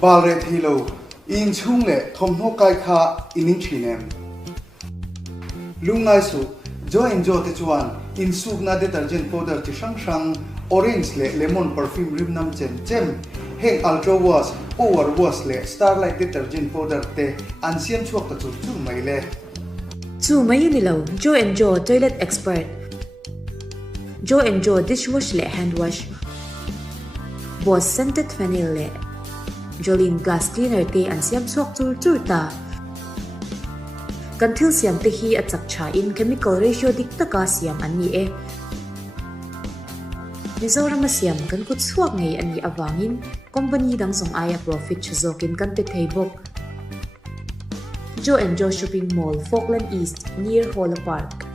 Balret hilo in chung le thom no kai kha inin thinem lungai su join jo te chuan in suk na detergent powder chi sang sang orange le lemon perfume rim nam chen chem heng ultra wash power wash le starlight detergent powder te an siam chuak ta chu chu mai le chu mai ni lo jo and jo toilet expert jo and jo dishwash le hand wash Boss scented vanilla le Jolene gas cleaner te an siam chuak chur ta kan thil siam te hi a chak cha in chemical ratio dik taka siam an ni e Mizoram siam kan kut chuak ngei an ni awangin company dang song aya profit chuzokin kan te theibok Jo and Jo shopping mall Falkland East near Hola Park